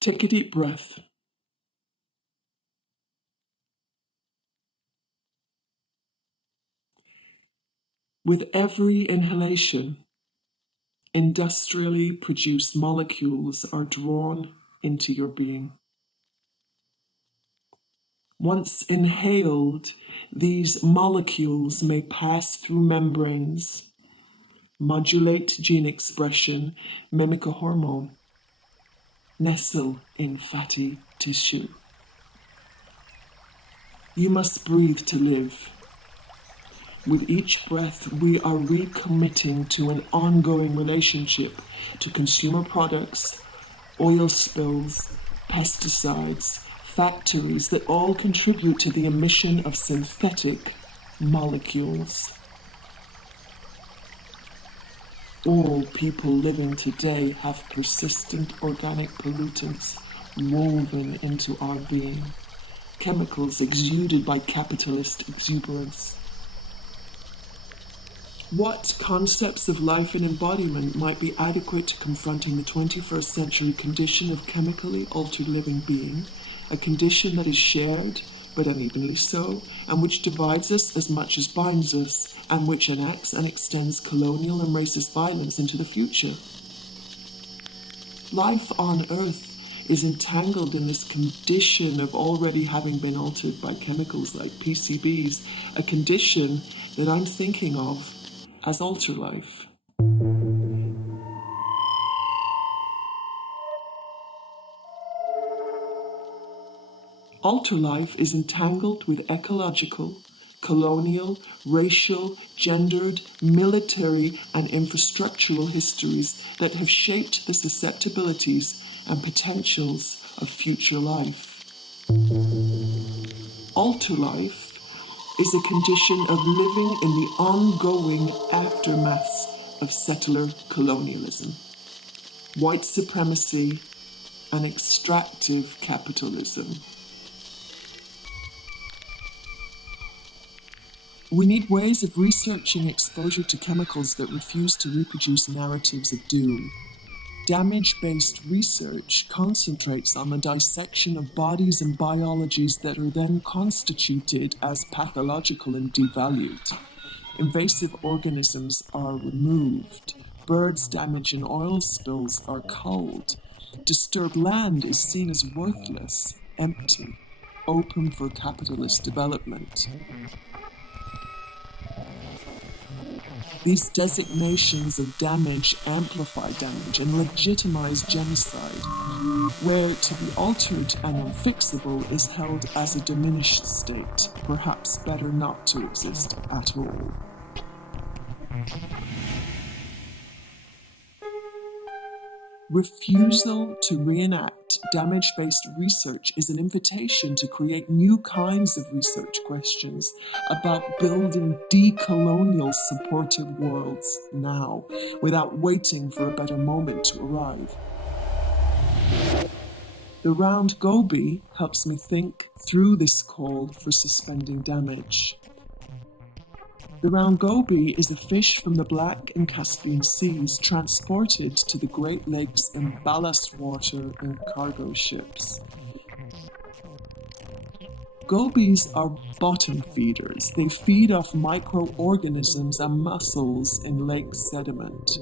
Take a deep breath. With every inhalation, industrially produced molecules are drawn into your being. Once inhaled, these molecules may pass through membranes, modulate gene expression, mimic a hormone, nestle in fatty tissue. You must breathe to live. With each breath, we are recommitting to an ongoing relationship to consumer products, oil spills, pesticides, factories that all contribute to the emission of synthetic molecules. All people living today have persistent organic pollutants woven into our being, chemicals exuded by capitalist exuberance. What concepts of life and embodiment might be adequate to confronting the 21st century condition of chemically altered living being, a condition that is shared, but unevenly so, and which divides us as much as binds us, and which enacts and extends colonial and racist violence into the future? Life on Earth is entangled in this condition of already having been altered by chemicals like PCBs, a condition that I'm thinking of as Alterlife. Alterlife is entangled with ecological, colonial, racial, gendered, military, and infrastructural histories that have shaped the susceptibilities and potentials of future life. Alterlife is a condition of living in the ongoing aftermath of settler colonialism, white supremacy, and extractive capitalism. We need ways of researching exposure to chemicals that refuse to reproduce narratives of doom. Damage-based research concentrates on the dissection of bodies and biologies that are then constituted as pathological and devalued. Invasive organisms are removed. Birds damaged in oil spills are culled. Disturbed land is seen as worthless, empty, open for capitalist development. These designations of damage amplify damage and legitimize genocide, where to be altered and unfixable is held as a diminished state, perhaps better not to exist at all. Refusal to reenact damage-based research is an invitation to create new kinds of research questions about building decolonial supportive worlds now, without waiting for a better moment to arrive. The round goby helps me think through this call for suspending damage. The round goby is a fish from the Black and Caspian Seas transported to the Great Lakes in ballast water in cargo ships. Gobies are bottom feeders. They feed off microorganisms and mussels in lake sediment.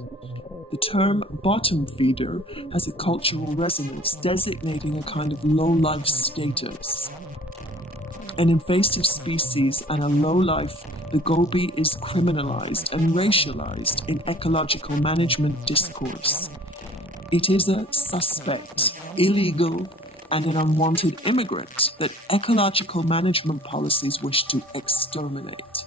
The term bottom feeder has a cultural resonance designating a kind of low-life status. An invasive species and a low-life, the goby is criminalized and racialized in ecological management discourse. It is a suspect, illegal, and an unwanted immigrant that ecological management policies wish to exterminate.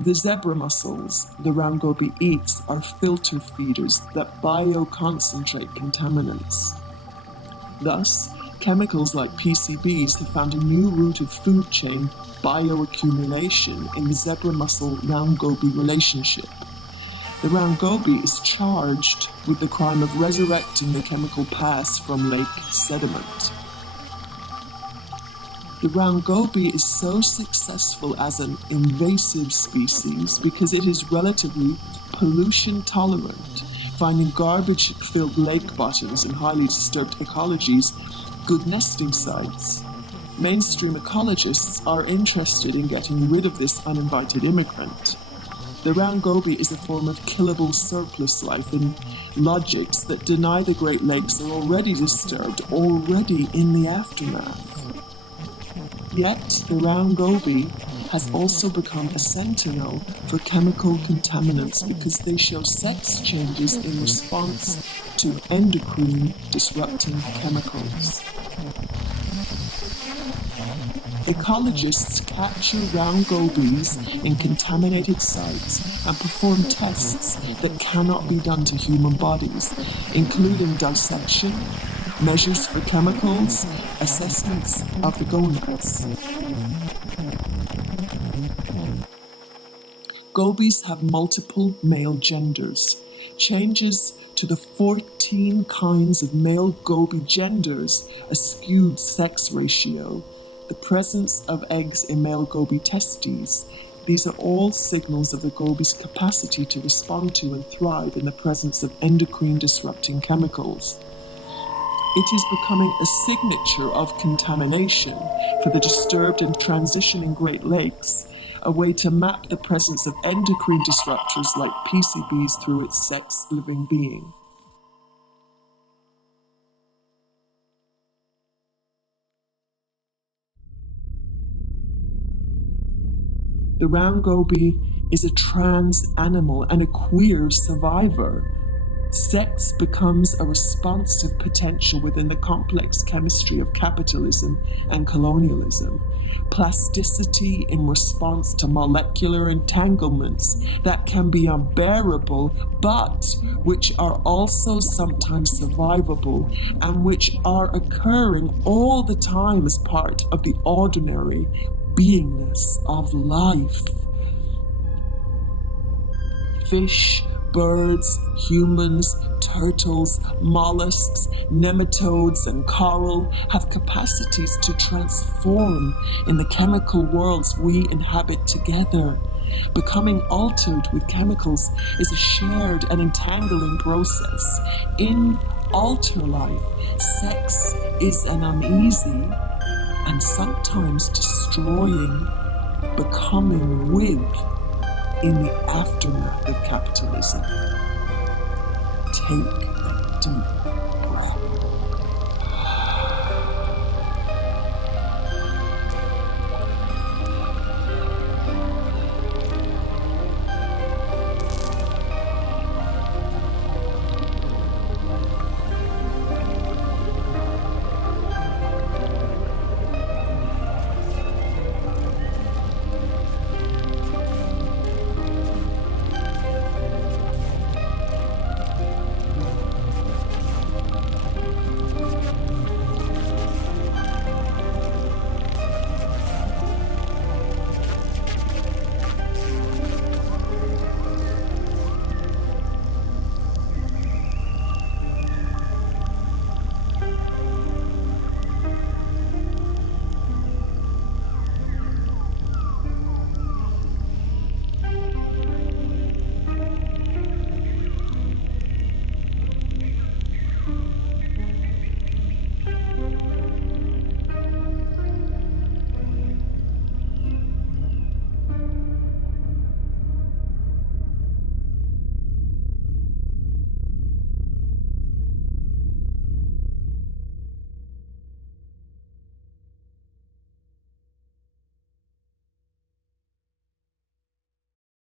The zebra mussels the round goby eats are filter feeders that bioconcentrate contaminants. Thus, chemicals like PCBs have found a new route of food chain bioaccumulation in the zebra mussel round goby relationship. The round goby is charged with the crime of resurrecting the chemical past from lake sediment. The round goby is so successful as an invasive species because it is relatively pollution tolerant, finding garbage-filled lake bottoms in highly disturbed ecologies good nesting sites. Mainstream ecologists are interested in getting rid of this uninvited immigrant. The round goby is a form of killable surplus life in logics that deny the Great Lakes are already disturbed, already in the aftermath. Yet, the round goby has also become a sentinel for chemical contaminants because they show sex changes in response to endocrine disrupting chemicals. Ecologists capture round gobies in contaminated sites and perform tests that cannot be done to human bodies, including dissection, measures for chemicals, assessments of the gonads. Gobies have multiple male genders. Changes to the 14 kinds of male goby genders, a skewed sex ratio, the presence of eggs in male goby testes. These are all signals of the goby's capacity to respond to and thrive in the presence of endocrine disrupting chemicals. It is becoming a signature of contamination for the disturbed and transitioning Great Lakes, a way to map the presence of endocrine disruptors like PCBs through its sex living being. The round goby is a trans animal and a queer survivor. Sex becomes a responsive potential within the complex chemistry of capitalism and colonialism. Plasticity in response to molecular entanglements that can be unbearable, but which are also sometimes survivable and which are occurring all the time as part of the ordinary beingness of life. Fish, birds, humans, turtles, mollusks, nematodes, and coral have capacities to transform in the chemical worlds we inhabit together. Becoming altered with chemicals is a shared and entangling process. In Alterlife, sex is an uneasy and sometimes destroying becoming with in the aftermath of capitalism. Take a deep